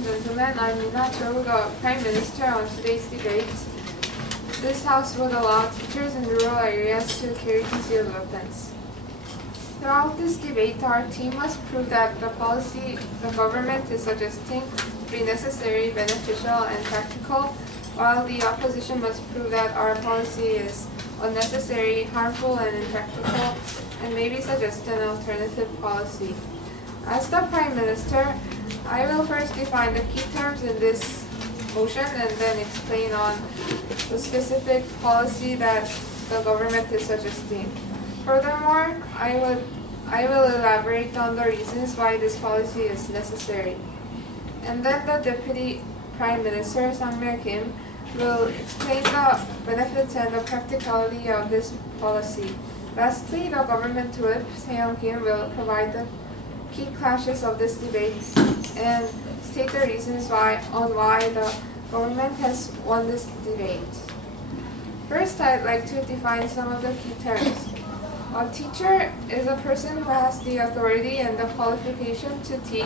and gentlemen, I'm Nina Cho, the Prime Minister. On today's debate, this House would allow teachers in rural areas to carry concealed weapons. Throughout this debate, our team must prove that the policy the government is suggesting to be necessary, beneficial, and practical, while the opposition must prove that our policy is unnecessary, harmful, and impractical, and maybe suggest an alternative policy. As the Prime Minister, I will first define the key terms in this motion and then explain on the specific policy that the government is suggesting. Furthermore, I will elaborate on the reasons why this policy is necessary. And then the Deputy Prime Minister, Sang-Mil Kim, will explain the benefits and the practicality of this policy. Lastly, the government whip, Seong Kim, will provide the key clashes of this debate and state the reasons why the government has won this debate. First, I'd like to define some of the key terms. A teacher is a person who has the authority and the qualification to teach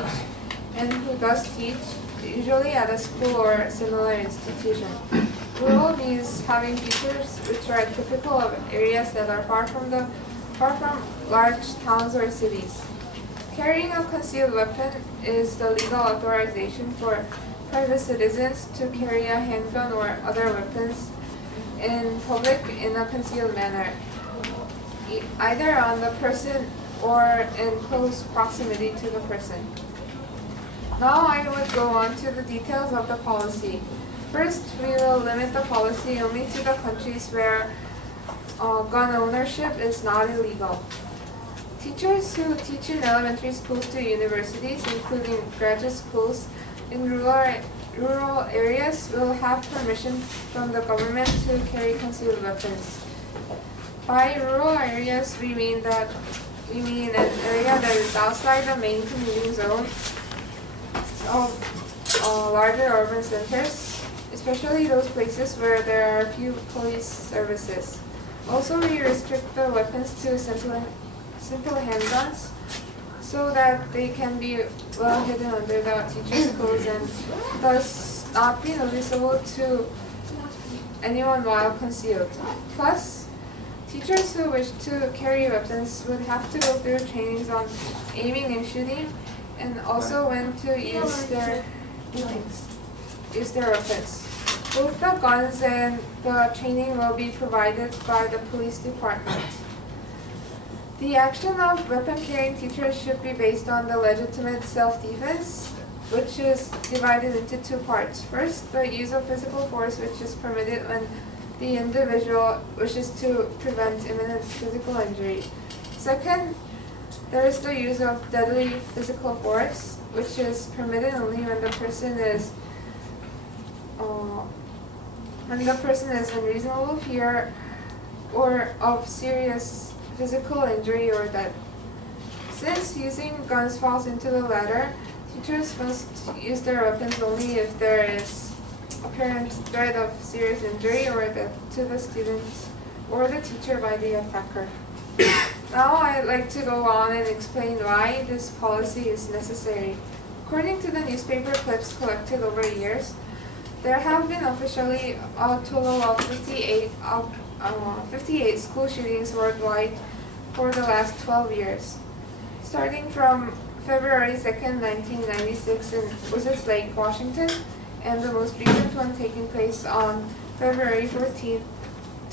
and who does teach, usually at a school or similar institution. Rural means having teachers which are typical of areas that are far from large towns or cities. Carrying a concealed weapon is the legal authorization for private citizens to carry a handgun or other weapons in public in a concealed manner, either on the person or in close proximity to the person. Now I would go on to the details of the policy. First, we will limit the policy only to the countries where gun ownership is not illegal. Teachers who teach in elementary schools to universities, including graduate schools in rural areas, will have permission from the government to carry concealed weapons. By rural areas, we mean an area that is outside the main commuting zone of larger urban centers, especially those places where there are few police services. Also, we restrict the weapons to simple handguns so that they can be well hidden under the teacher's clothes and thus not be noticeable to anyone while concealed. Plus, teachers who wish to carry weapons would have to go through trainings on aiming and shooting and also when to use their weapons. Both the guns and the training will be provided by the police department. The action of weapon-carrying teachers should be based on the legitimate self-defense, which is divided into two parts. First, the use of physical force, which is permitted when the individual wishes to prevent imminent physical injury. Second, there is the use of deadly physical force, which is permitted only when the person is in reasonable fear or of serious physical injury or death. Since using guns falls into the latter, teachers must use their weapons only if there is apparent threat of serious injury or death to the students or the teacher by the attacker. Now I'd like to go on and explain why this policy is necessary. According to the newspaper clips collected over years, there have been officially a total of 58 school shootings worldwide for the last 12 years. Starting from February 2nd, 1996 in Wizards Lake, Washington, and the most recent one taking place on February 14th,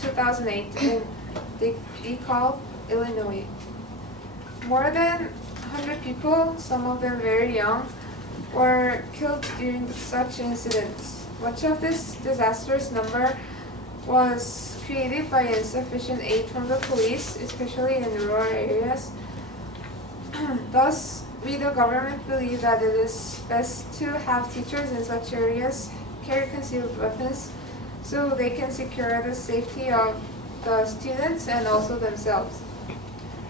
2008 in DeKalb, Illinois. More than 100 people, some of them very young, were killed during such incidents. Much of this disastrous number was created by insufficient aid from the police, especially in rural areas. Thus, we the government believe that it is best to have teachers in such areas carry concealed weapons so they can secure the safety of the students and also themselves.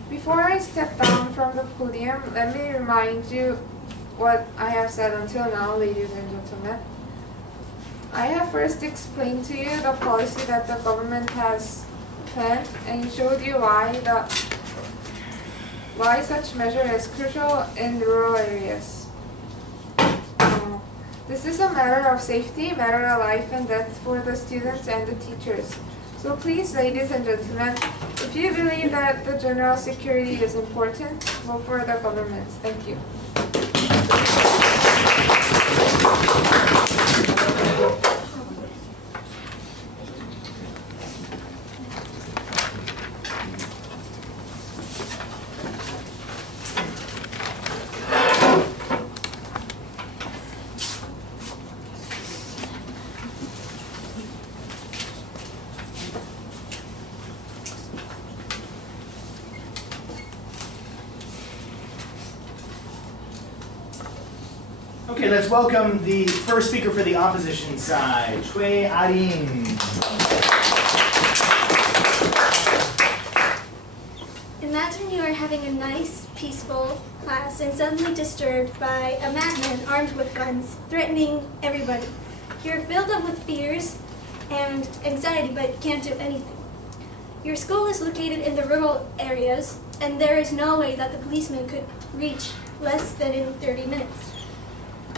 Before I step down from the podium, let me remind you what I have said until now, ladies and gentlemen. I have first explained to you the policy that the government has planned and showed you why such measure is crucial in rural areas. This is a matter of safety, matter of life and death for the students and the teachers. So please, ladies and gentlemen, if you believe that the general security is important, vote for the government. Thank you. Okay, let's welcome the first speaker for the opposition side, Choi Arin. Imagine you are having a nice, peaceful class and suddenly disturbed by a madman armed with guns, threatening everybody. You're filled up with fears and anxiety, but can't do anything. Your school is located in the rural areas, and there is no way that the policeman could reach less than in 30 minutes.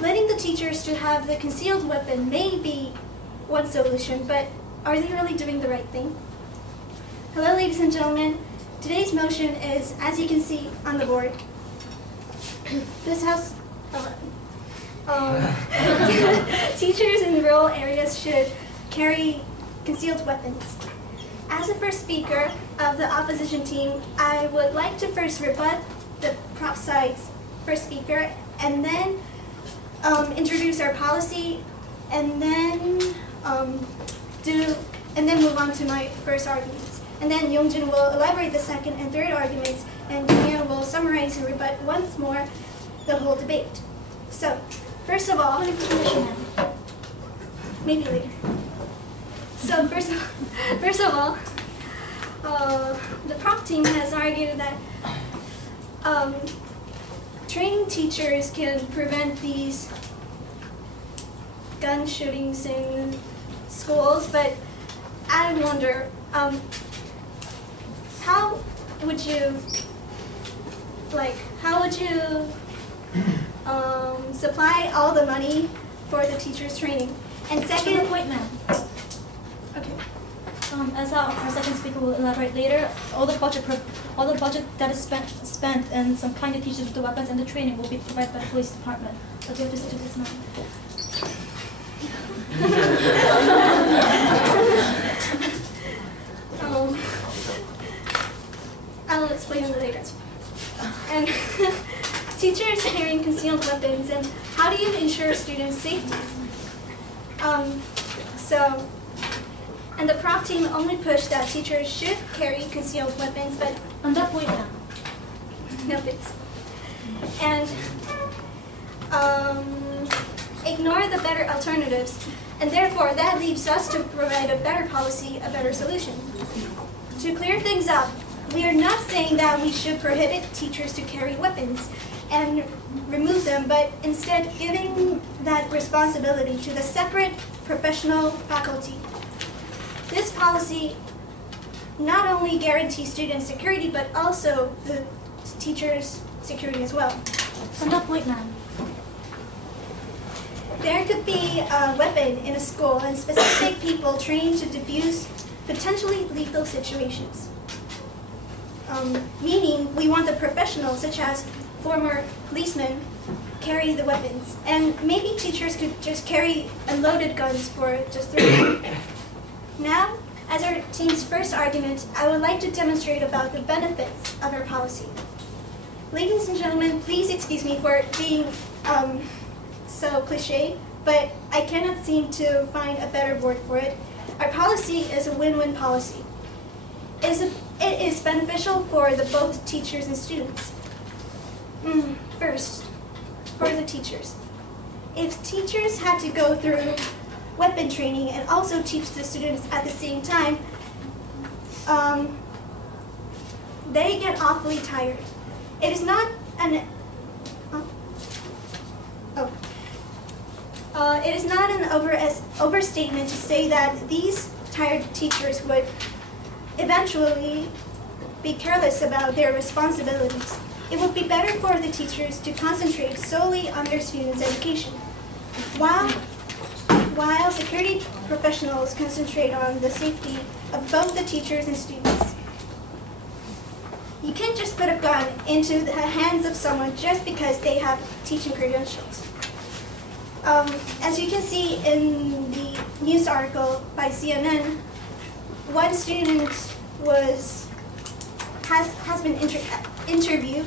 Letting the teachers to have the concealed weapon may be one solution, but are they really doing the right thing? Hello, ladies and gentlemen. Today's motion is, as you can see on the board, this house, teachers in rural areas should carry concealed weapons. As the first speaker of the opposition team, I would like to first rebut the prop side's first speaker, and then introduce our policy, and then move on to my first arguments. And then Yongjin will elaborate the second and third arguments, and Daniel will summarize and rebut once more the whole debate. So, first of all, maybe later. So first of all, the prop team has argued that training teachers can prevent these gun shootings in schools, but I wonder, how would you supply all the money for the teachers' training? And second, point, ma'am. okay. As our second speaker will elaborate later, all the budget that is spent and some kind of teachers with the weapons and the training will be provided by the police department. But we have to stick to this now. I'll explain it later. And teachers carrying concealed weapons, and how do you ensure students' safety? And the prop team only pushed that teachers should carry concealed weapons, but On that point, ma'am. no thanks. And ignore the better alternatives, and therefore that leaves us to provide a better policy, a better solution. To clear things up, we are not saying that we should prohibit teachers to carry weapons and remove them, but instead giving that responsibility to the separate professional faculty. This policy not only guarantees student security, but also the teachers' security as well. On that point, ma'am. There could be a weapon in a school and specific people trained to defuse potentially lethal situations. Meaning we want the professionals, such as former policemen, carry the weapons. And maybe teachers could just carry unloaded guns for just 3 minutes. Now, as our team's first argument, I would like to demonstrate about the benefits of our policy. Ladies and gentlemen, please excuse me for being so cliche, but I cannot seem to find a better word for it. Our policy is a win-win policy. It is beneficial for both teachers and students. First, for the teachers. If teachers had to go through weapon training and also teach the students at the same time, they get awfully tired. It is not an overstatement to say that these tired teachers would eventually be careless about their responsibilities. It would be better for the teachers to concentrate solely on their students' education. While security professionals concentrate on the safety of both the teachers and students, you can't just put a gun into the hands of someone just because they have teaching credentials. As you can see in the news article by CNN, one student has been interviewed.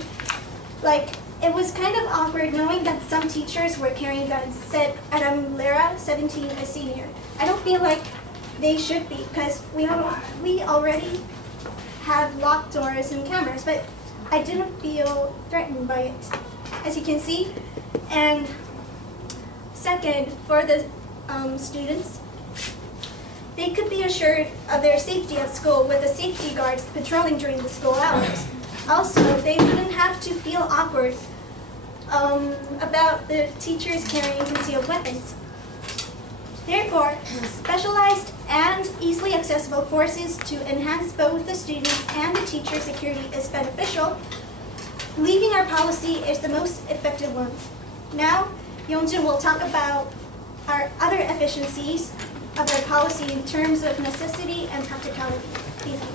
Like, it was kind of awkward knowing that some teachers were carrying guns, said Adam Lera, 17, a senior. I don't feel like they should be, because we already have locked doors and cameras, but I didn't feel threatened by it, as you can see. And second, for the students, they could be assured of their safety at school with the safety guards patrolling during the school hours. Also, they wouldn't have to feel awkward about the teachers carrying concealed weapons. Therefore, specialized and easily accessible forces to enhance both the students and the teacher security is beneficial. Leaving our policy is the most effective one. Now, Yeonjun will talk about our other efficiencies of our policy in terms of necessity and practicality. Thank you.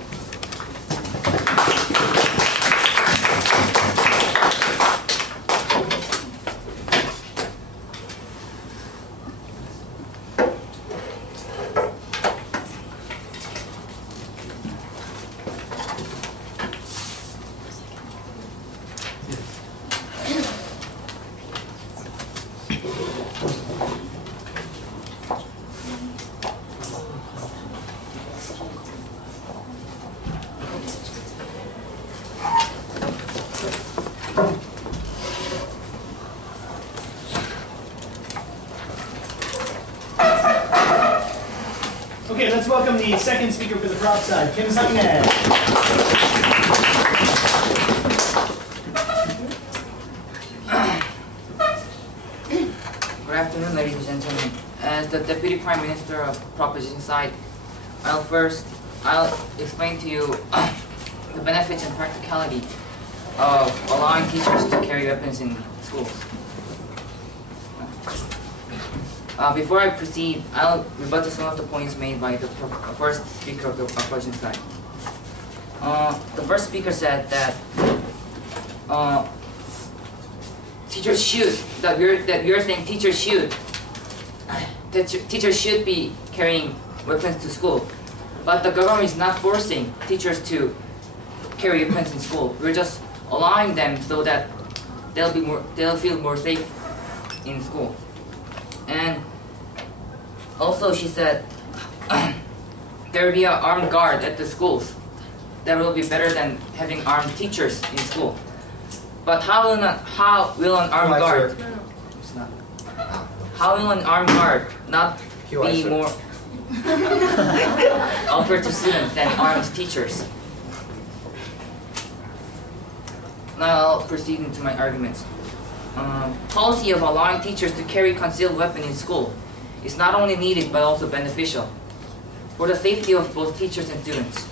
Okay, let's welcome the second speaker for the prop side, Kim Sung-nae. Good afternoon, ladies and gentlemen. As the Deputy Prime Minister of Proposition side, I'll explain to you the benefits and practicality of allowing teachers to carry weapons in schools. Before I proceed, I'll rebut to some of the points made by the first speaker of the opposition side. The first speaker said that teachers should, that we are saying teachers should be carrying weapons to school, but the government is not forcing teachers to carry weapons in school. We're just allowing them so that they'll feel more safe in school. And also she said there will be an armed guard at the schools. That will be better than having armed teachers in school. But how will an armed guard not be more offered to students than armed teachers? Now I'll proceed into my arguments. Policy of allowing teachers to carry concealed weapon in school is not only needed but also beneficial for the safety of both teachers and students.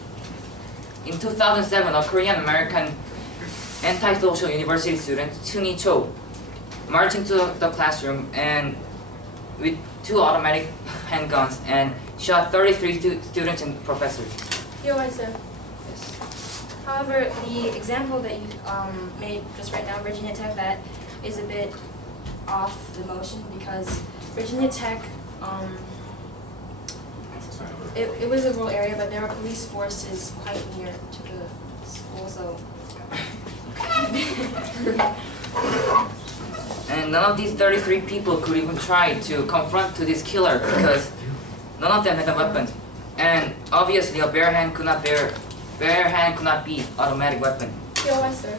In 2007, a Korean-American antisocial university student, Chuni Cho, marched into the classroom and with 2 automatic handguns and shot 33 students and professors. Yes. However, the example that you made just right now, Virginia Tech, that is a bit off the motion because Virginia Tech, it was a rural area, but there were police forces quite near to the school, so. And none of these 33 people could even try to confront to this killer because none of them had a weapon. And obviously a bare hand could not be automatic weapon. Yes, sir.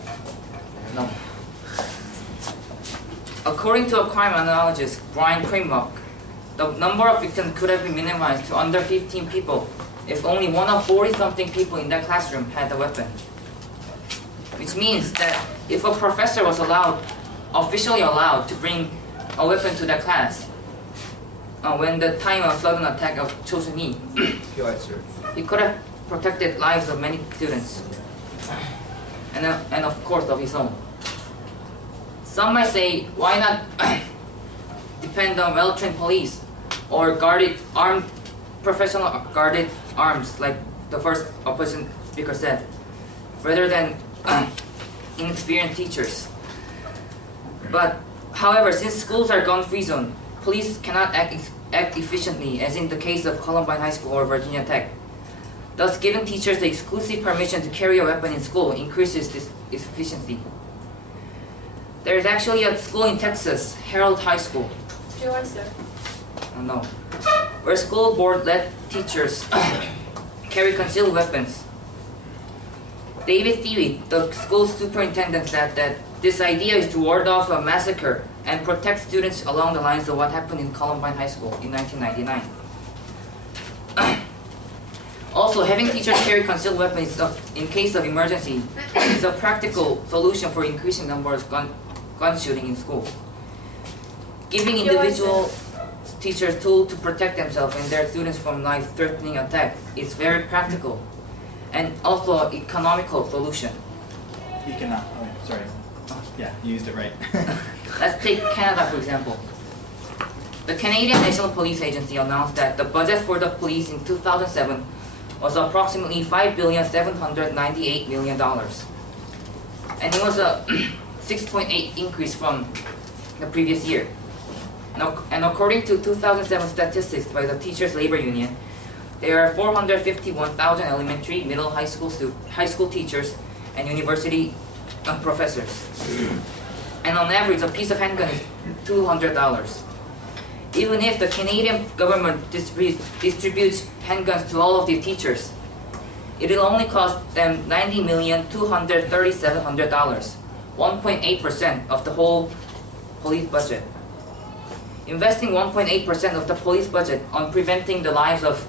No. According to a crime analyst, Brian Kramer, the number of victims could have been minimized to under 15 people if only one of 40-something people in that classroom had a weapon. Which means that if a professor was officially allowed to bring a weapon to the class, when the time of sudden attack of Chosun-hee, he could have protected lives of many students, and of course of his own. Some might say, why depend on well-trained police or professional guarded arms, like the first opposition speaker said, rather than inexperienced teachers. But however, since schools are gun-free zone, police cannot act efficiently, as in the case of Columbine High School or Virginia Tech. Thus, giving teachers the exclusive permission to carry a weapon in school increases this efficiency. There is actually a school in Texas, Herald High School. Do you like, sir? No. Where school board let teachers carry concealed weapons. David Thiewit, the school superintendent, said that this idea is to ward off a massacre and protect students along the lines of what happened in Columbine High School in 1999. Also, having teachers carry concealed weapons in case of emergency is a practical solution for increasing number of gun shooting in school. Giving individual teachers tools to protect themselves and their students from life-threatening attacks is very practical and also an economical solution. Sorry. Yeah, you used it right. Let's take Canada, for example. The Canadian National Police Agency announced that the budget for the police in 2007 was approximately $5,798 million. And it was a 6.8% increase from the previous year. And according to 2007 statistics by the Teachers Labor Union, there are 451,000 elementary, middle, high school teachers and university professors. And on average, a piece of handgun is $200. Even if the Canadian government distributes handguns to all of the teachers, it will only cost them $90,237,000, 1.8% of the whole police budget. Investing 1.8% of the police budget on preventing the lives of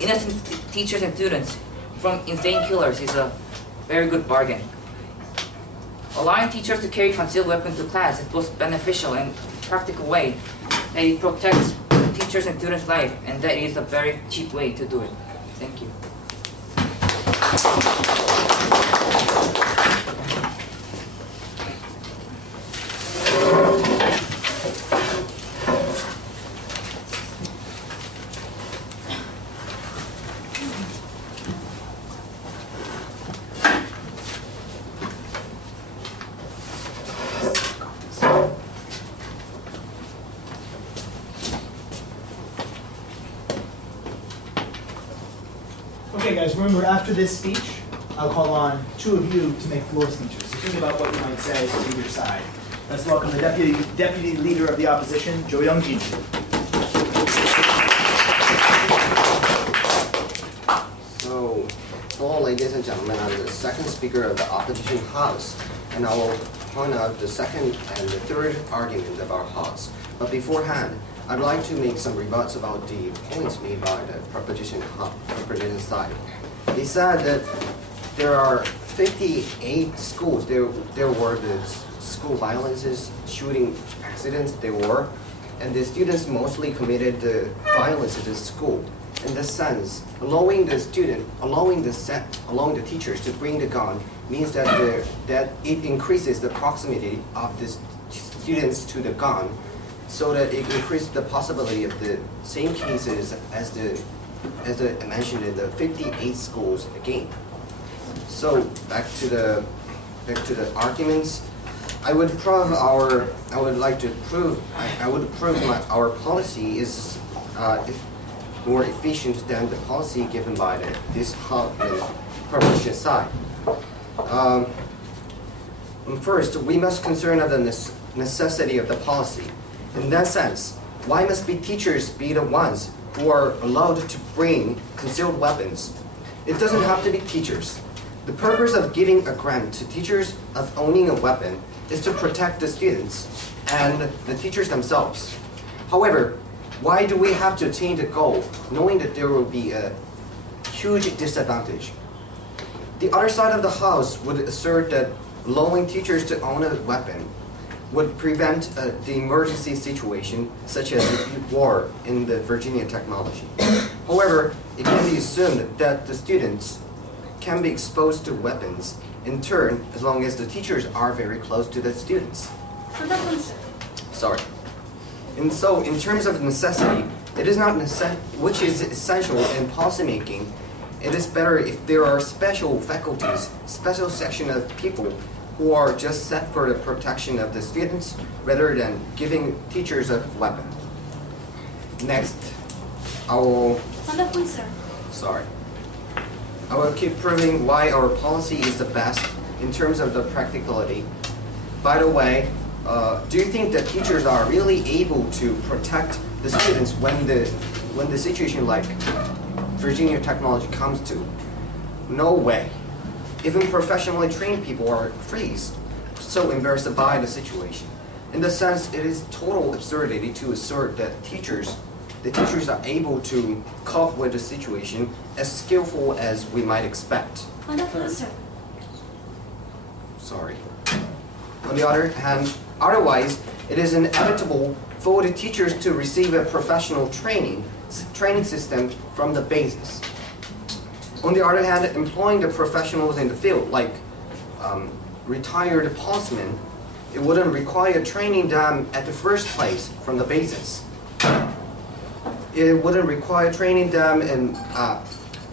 innocent teachers and students from insane killers is a very good bargain. Allowing teachers to carry concealed weapons to class is both beneficial and practical way that it protects teachers and students' life, and that is a very cheap way to do it. Thank you. Okay, guys, remember after this speech, I'll call on two of you to make floor speeches. So think about what you might say to either side. Let's welcome the Deputy Leader of the Opposition, Jo Young-jin. So, hello, ladies and gentlemen. I'm the second speaker of the Opposition House, and I will point out the second and the third argument of our House. But beforehand, I'd like to make some rebuts about the points made by the proposition side. They said that there are 58 schools. There were the school violences, shooting accidents, and the students mostly committed the violence at the school. In this sense, allowing the teachers to bring the gun means that it increases the proximity of the students to the gun, so that it increases the possibility of the same cases as mentioned in the 58 schools again. So back to the arguments. I would prove our policy is more efficient than the policy given by this proposition side. First, we must concern of the necessity of the policy. In that sense, why must teachers be the ones who are allowed to bring concealed weapons? It doesn't have to be teachers. The purpose of giving a grant to teachers of owning a weapon is to protect the students and the teachers themselves. However, why do we have to attain the goal knowing that there will be a huge disadvantage? The other side of the house would assert that allowing teachers to own a weapon would prevent the emergency situation, such as the war in the Virginia technology. However, it can be assumed that the students can be exposed to weapons in turn, as long as the teachers are very close to the students. Sorry. And so, in terms of necessity, it is not which is essential in policymaking. It is better if there are special faculties, special section of people who are just set for the protection of the students rather than giving teachers a weapon. Next, I will keep proving why our policy is the best in terms of the practicality. By the way, do you think that teachers are really able to protect the students when the situation like Virginia Technology comes to? No way. Even professionally trained people are so embarrassed by the situation. In the sense, it is total absurdity to assert that the teachers are able to cope with the situation as skillful as we might expect. Sorry. On the other hand, otherwise, it is inevitable for the teachers to receive a professional training system from the basis. On the other hand, employing the professionals in the field, like retired policemen, it wouldn't require training them at the first place from the basis. It wouldn't require training them, and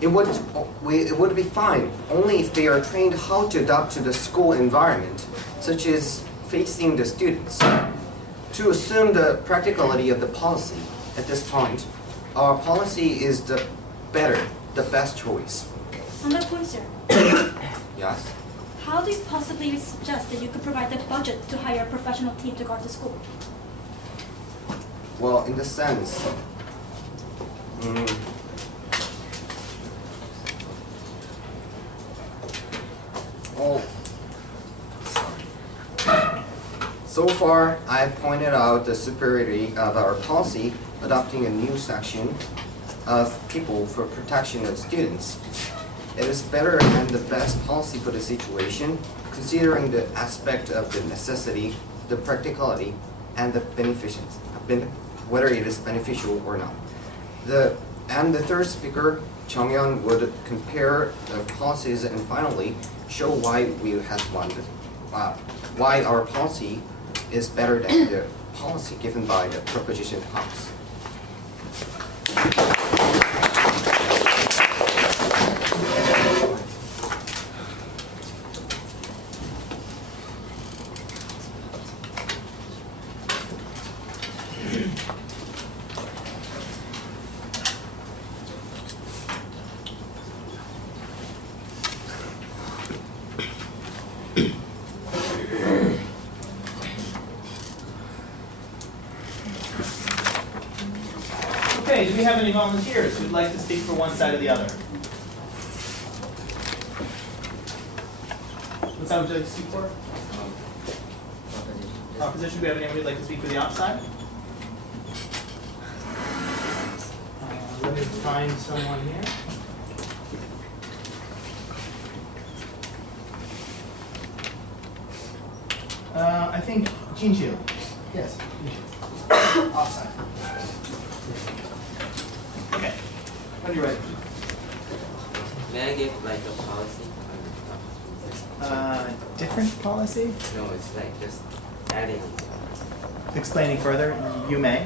it would be fine only if they are trained how to adapt to the school environment, such as facing the students. To assume the practicality of the policy at this point, our policy is the best choice. On that point, sir. Yes? How do you possibly suggest that you could provide the budget to hire a professional team to guard the school? Well, in the sense, so far, I have pointed out the superiority of our policy adopting a new section of people for protection of students. It is better and the best policy for the situation, considering the aspect of the necessity, the practicality, and the beneficence, whether it is beneficial or not. The third speaker, Chong-yeon, would compare the policies and finally show why we have wanted, why our policy is better than the policy given by the proposition house. Okay, do we have any volunteers who'd like to speak for one side or the other? What side would you like to speak for? Opposition. Do we have anyone who'd like to speak for the op side? Let me find someone here. I think Jinju. Yes, Jinju. Op side. Okay. When you're ready. May I give like a policy? Different policy? No, it's like just adding. Explaining further, you may.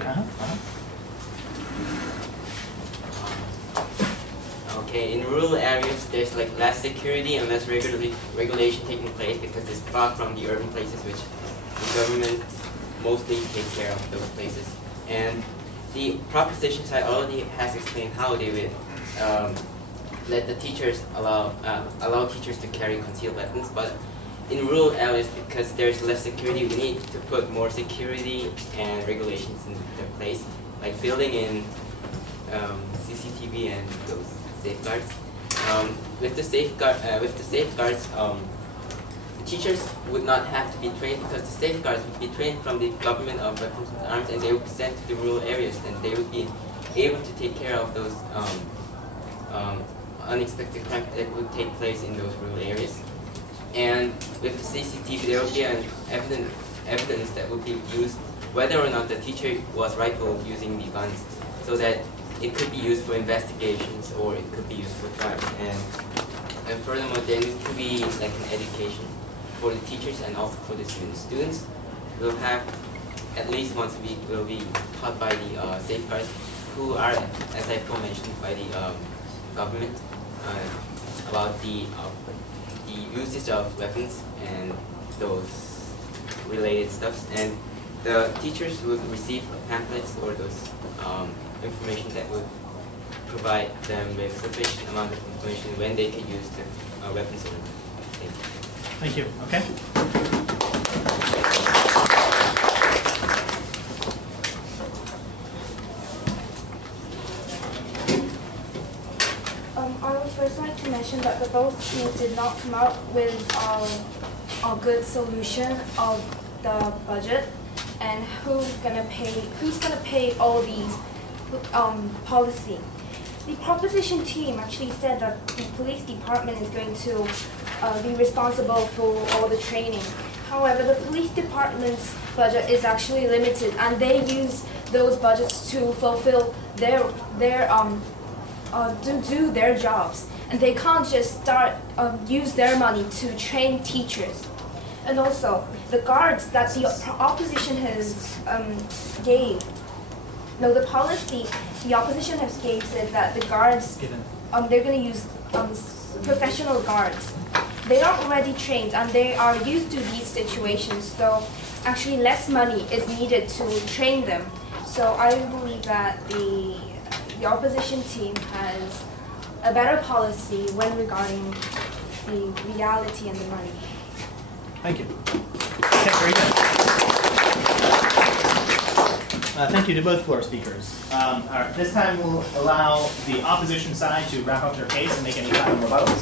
Okay, in rural areas, there's like less security and less regulation taking place because it's far from the urban places, which the government mostly takes care of those places. And the proposition side already has explained how they would let the teachers allow teachers to carry concealed weapons, but in rural areas, because there's less security, we need to put more security and regulations in their place, like building in CCTV and those safeguards. With the safeguards, the teachers would not have to be trained because the safeguards would be trained from the government of weapons and arms, and they would be sent to the rural areas, and they would be able to take care of those unexpected crimes that would take place in those rural areas. And with the CCTV, there would be an evidence that would be used whether or not the teacher was rightful using the guns, so that it could be used for investigations or it could be used for trials. And furthermore, there needs to be like an education for the teachers and also for the students. Students will have at least once a week will be taught by the safeguards, who are, as I mentioned, by the government, about the usage of weapons and those related stuffs. And the teachers would receive pamphlets or those information that would provide them with sufficient amount of information when they can use the weapons. Thank you. Okay. I would first like to mention that the both teams did not come out with a good solution of the budget and who's gonna pay all these policy. The proposition team actually said that the police department is going to be responsible for all the training. However, the police department's budget is actually limited, and they use those budgets to fulfill to do their jobs, and they can't just use their money to train teachers. And also, the guards that the opposition has the policy the opposition has gave said that the guards they're going to use professional guards. They are already trained and they are used to these situations, so actually less money is needed to train them. So I believe that the opposition team has a better policy when regarding the reality and the money. Thank you. Okay, very good. Thank you to both floor speakers. All right, this time we'll allow the opposition side to wrap up their case and make any final rebuttals.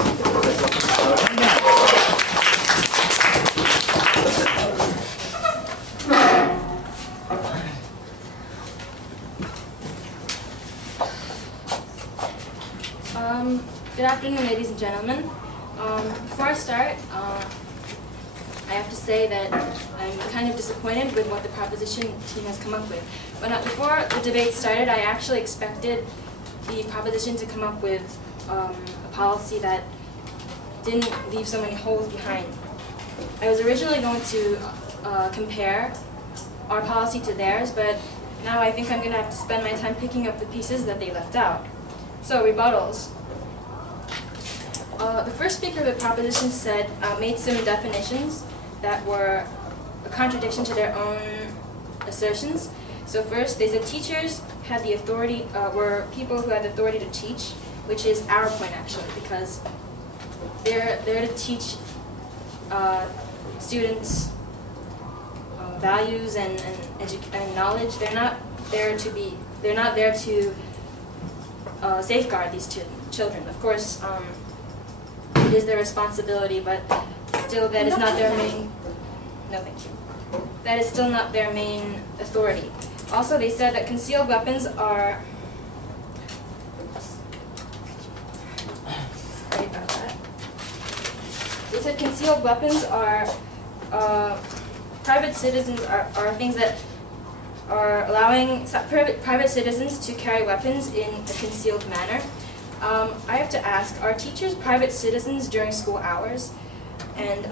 Good afternoon, ladies and gentlemen. Before I start, I have to say that I'm kind of disappointed with what the proposition team has come up with. But before the debate started, I actually expected the proposition to come up with a policy that didn't leave so many holes behind. I was originally going to compare our policy to theirs, but now I think I'm going to have to spend my time picking up the pieces that they left out. So, rebuttals. The first speaker of the proposition said, made some definitions that were a contradiction to their own assertions. So first, they said teachers had the authority, were people who had the authority to teach, which is our point actually, because they're to teach students values and knowledge. They're not there to safeguard these children. Of course, it is their responsibility, but still that is not their main. No, thank you. That is still not their main authority. Also, they said that concealed weapons are. Sorry about that. They said concealed weapons are private citizens are things that are allowing private citizens to carry weapons in a concealed manner. I have to ask, are teachers private citizens during school hours? And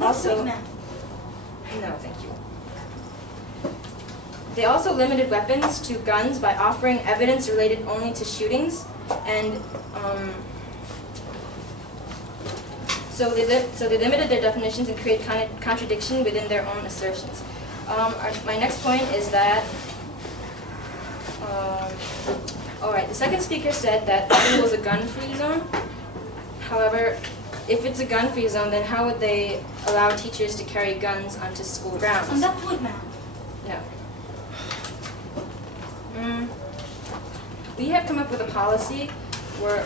also, no, thank you. They also limited weapons to guns by offering evidence related only to shootings, and so they limited their definitions and created contradiction within their own assertions. My next point is that. All right, the second speaker said that it was a gun-free zone. However, if it's a gun-free zone, then how would they allow teachers to carry guns onto school grounds? On that point, ma'am. No. We have come up with a policy where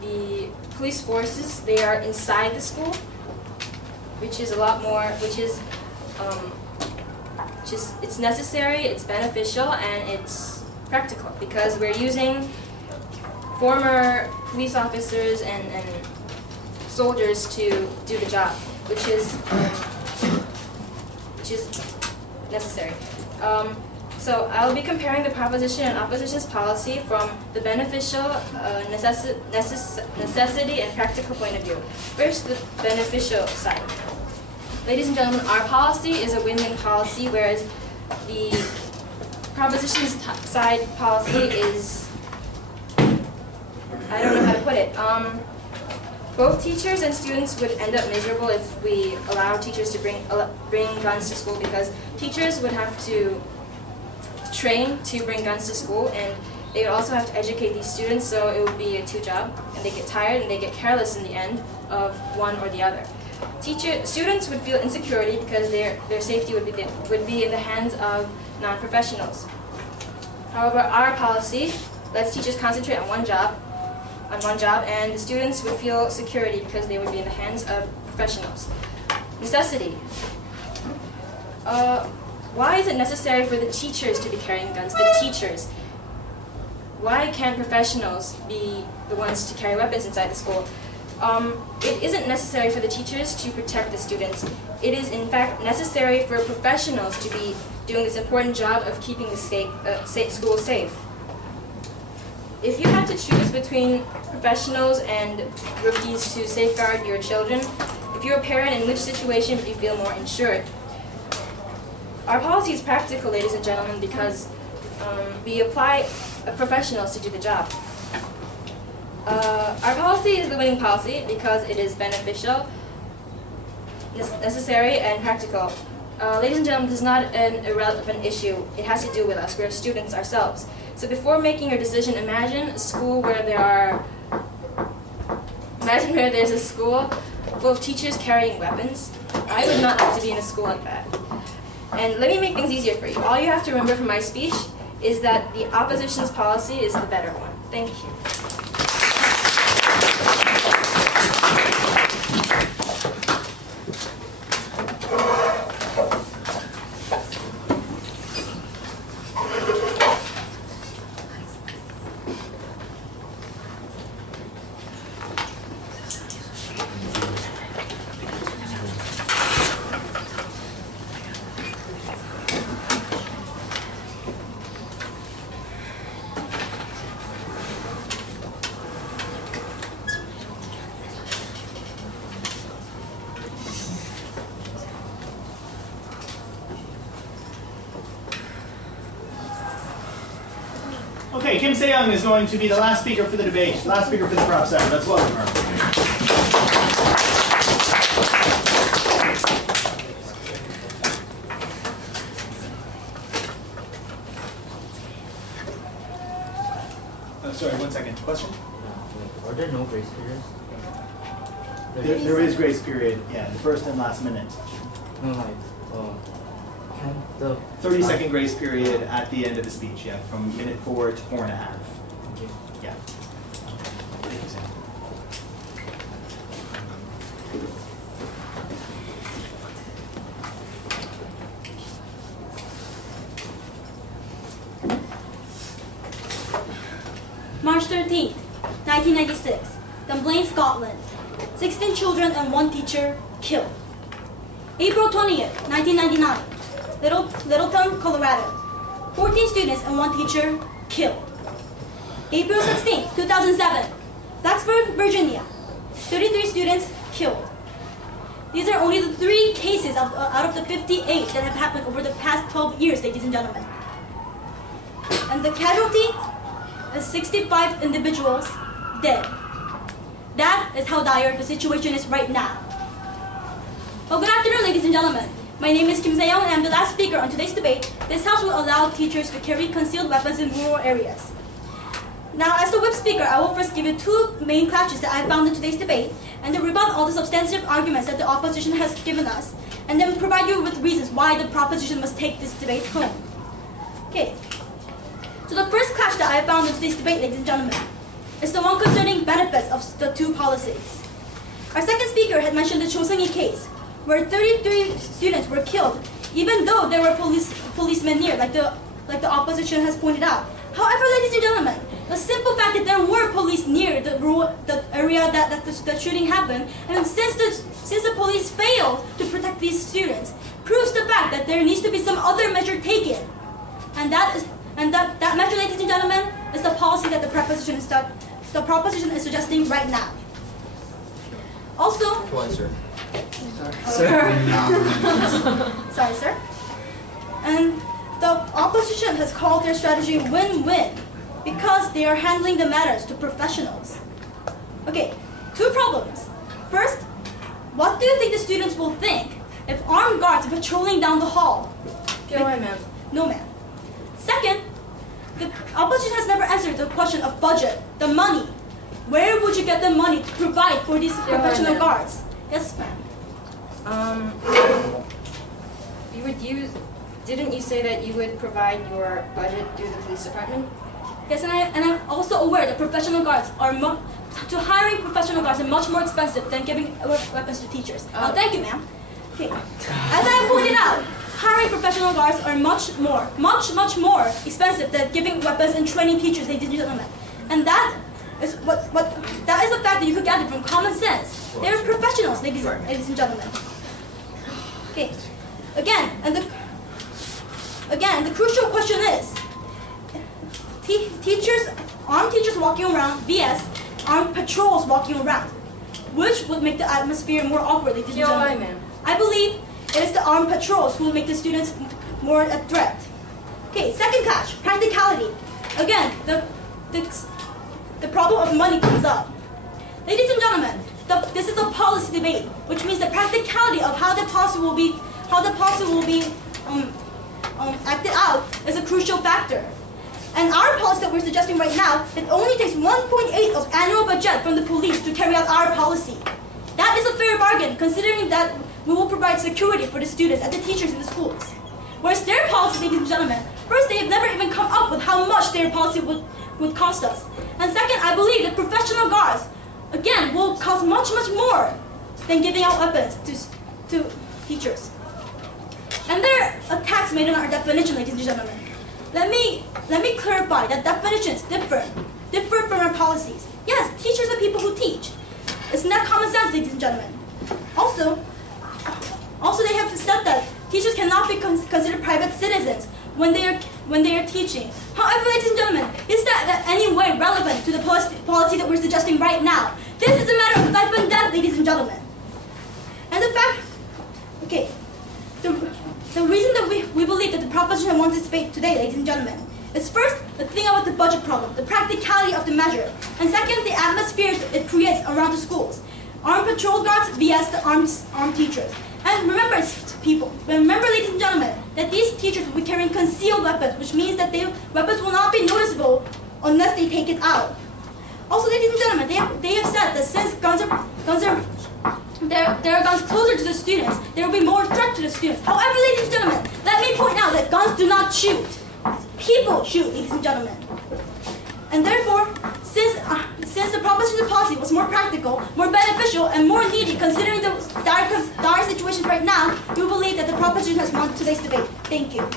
the police forces, they are inside the school, which is a lot more, it's necessary, it's beneficial, and it's practical because we're using former police officers and soldiers to do the job, which is necessary. So I'll be comparing the proposition and opposition's policy from the beneficial, necessity, and practical point of view. First, the beneficial side. ladies and gentlemen, our policy is a win-win policy, whereas the proposition side policy is, I don't know how to put it. Both teachers and students would end up miserable if we allow teachers to bring guns to school, because teachers would have to train to bring guns to school, and they would also have to educate these students, so it would be a two-job, and they get tired and they get careless in the end of one or the other. Students would feel insecurity because their safety would be in the hands of non-professionals. However, our policy lets teachers concentrate on one job, and the students would feel security because they would be in the hands of professionals. Necessity. Why is it necessary for the teachers to be carrying guns? The teachers. Why can't professionals be the ones to carry weapons inside the school? It isn't necessary for the teachers to protect the students. It is in fact necessary for professionals to be doing this important job of keeping the school safe. If you had to choose between professionals and rookies to safeguard your children, if you're a parent, in which situation would you feel more insured? Our policy is practical, ladies and gentlemen, because we apply professionals to do the job. Our policy is the winning policy because it is beneficial, necessary, and practical. Ladies and gentlemen, this is not an irrelevant issue. It has to do with us. We're students ourselves. So before making your decision, imagine a school where there's a school full of teachers carrying weapons. I would not like to be in a school like that. And let me make things easier for you. All you have to remember from my speech is that the opposition's policy is the better one. Thank you. Okay, Kim Se-young is going to be the last speaker for the debate, last speaker for the prop session. Let's welcome her. Sorry, 1 second. Question? Are there no grace periods? There is grace period, yeah, the first and last minute. No, like, can the 30-second grace period at the end of the speech, yeah, from minute 4 to 4.5. Okay. Yeah. March 13th, 1996, Dunblane, Scotland. 16 children and 1 teacher killed. April 20th, 1999, Littleton, Colorado. 14 students and 1 teacher killed. April 16th, 2007, Blacksburg, Virginia. 33 students killed. These are only the 3 cases out of the 58 that have happened over the past 12 years, ladies and gentlemen. And the casualty is 65 individuals dead. That is how dire the situation is right now. Well, good afternoon, ladies and gentlemen. My name is Kim Se-young, and I'm the last speaker on today's debate. This House will allow teachers to carry concealed weapons in rural areas. Now, as the whip speaker, I will first give you 2 main clashes that I found in today's debate, and then rebut all the substantive arguments that the opposition has given us, and then provide you with reasons why the proposition must take this debate home. Okay. So the first clash that I found in today's debate, ladies and gentlemen, is the one concerning benefits of the 2 policies. Our second speaker had mentioned the Choseongi case, where 33 students were killed, even though there were policemen near, like the opposition has pointed out. However, ladies and gentlemen, the simple fact that there were police near the area that the shooting happened, and since the police failed to protect these students, proves the fact that there needs to be some other measure taken, and that measure, ladies and gentlemen, is the policy that the proposition is suggesting right now. Also, Sorry, sir. And the opposition has called their strategy win-win because they are handling the matters to professionals. Okay, two problems. First, what do you think the students will think if armed guards are patrolling down the hall? Go on, ma'am. No, ma'am. Second, the opposition has never answered the question of budget, the money. Where would you get the money to provide for these professional guards? Yes, ma'am. You would use. Didn't you say that you would provide your budget through the police department? Yes, and I'm also aware that professional guards are hiring professional guards are much more expensive than giving weapons to teachers. Oh, thank you, ma'am. Okay. As I pointed out, hiring professional guards are much more expensive than giving weapons and training teachers, ladies and gentlemen. And that is that is a fact that you could gather from common sense. They're professionals, ladies and gentlemen. Okay. Again, the crucial question is, armed teachers walking around vs. armed patrols walking around. Which would make the atmosphere more awkward, ladies and gentlemen? I believe it is the armed patrols who will make the students more a threat. Okay, second catch, practicality. Again, the problem of money comes up. Ladies and gentlemen, this is a policy debate, which means the practicality of how the policy will be acted out is a crucial factor. And our policy that we're suggesting right now, it only takes 1.8 of annual budget from the police to carry out our policy. That is a fair bargain, considering that we will provide security for the students and the teachers in the schools. Whereas their policy, ladies and gentlemen, first, they have never even come up with how much their policy would cost us. And second, I believe that professional guards, again, will cost much more than giving out weapons to teachers. And there are attacks made on our definition, ladies and gentlemen. Let me clarify that definitions differ from our policies. Yes, teachers are people who teach. Isn't that common sense, ladies and gentlemen? Also they have said that teachers cannot be considered private citizens when they are teaching. However, ladies and gentlemen, is that in any way relevant to the policy that we're suggesting right now? This is a matter of life and death, ladies and gentlemen. And the fact, okay, the reason that we believe that the proposition I want to debate today, ladies and gentlemen, is first, the thing about the budget problem, the practicality of the measure, and second, the atmosphere it creates around the schools. Armed patrol guards vs. the armed teachers. And remember, ladies and gentlemen, that these teachers will be carrying concealed weapons, which means that weapons will not be noticeable unless they take it out. Also, ladies and gentlemen, they have said that since there are guns closer to the students, there will be more threat to the students. However, ladies and gentlemen, let me point out that guns do not shoot. People shoot, ladies and gentlemen. And therefore, since the proposition policy was more practical, more beneficial, and more needed considering the dire situations right now, we believe that the proposition has won today's debate. Thank you.